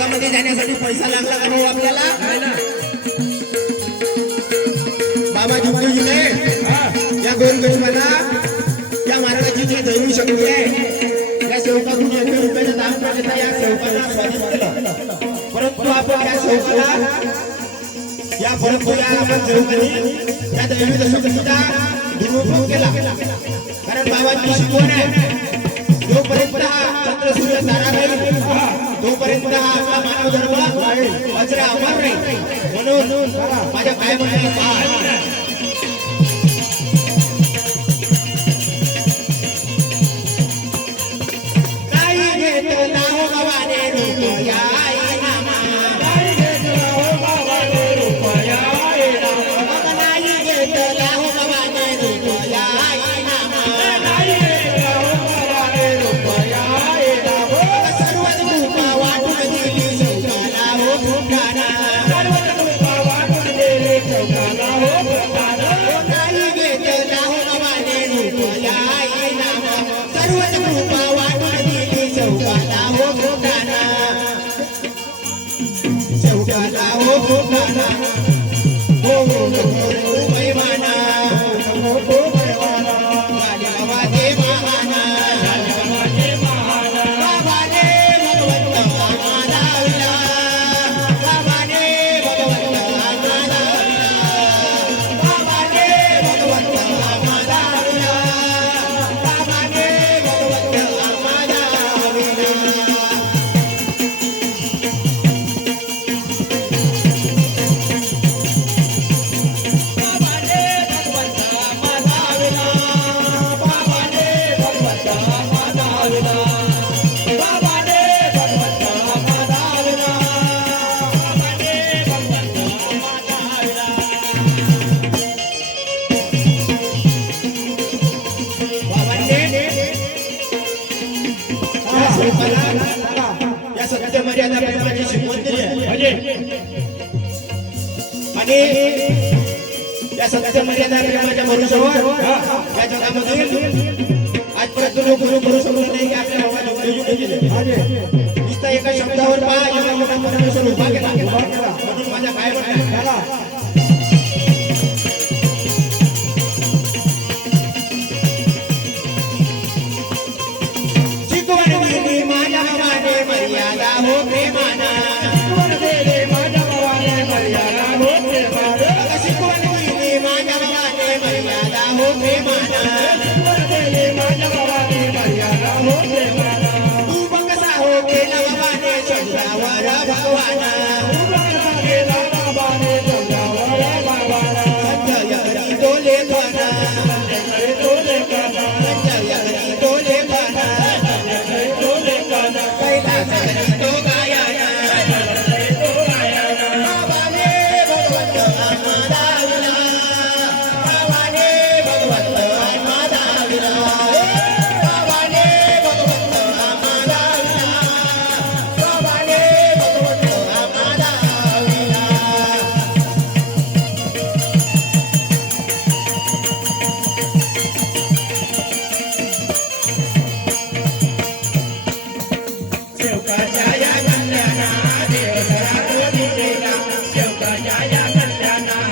भागामध्ये जाण्यासाठी पैसा लागला का भाऊ आपल्याला? बाबा जिंदगीने या गोर गरीबाला या महाराजाची जी दैवी शक्ती आहे या सेवकातून एक रुपयाचं दान करता या सेवकाला स्वाधीन केलं परंतु आपण या सेवकाला या परंपरा आपण सेवकाने या दैवी शक्तीचा दुरुपयोग केला. कारण बाबांची शिकवण आहे जोपर्यंत हा चंद्र सूर्य तारा नाही तोपर्यंत हा माझा धर्म वज्र अमर नाही म्हणून माझ्या काय म्हणतात Thank you. सत्य मर्यादा प्रेमाची शिकवण दिली आहे. आणि त्या सत्य मर्यादा प्रेमाच्या भरोशावर या जगामध्ये आजपर्यंत लोक गुरु करू शकत नाही की आपल्या भावाला नुसता एका शब्दावर पहा एका मोठा परमेश्वर उभा केला Thank you. Diana.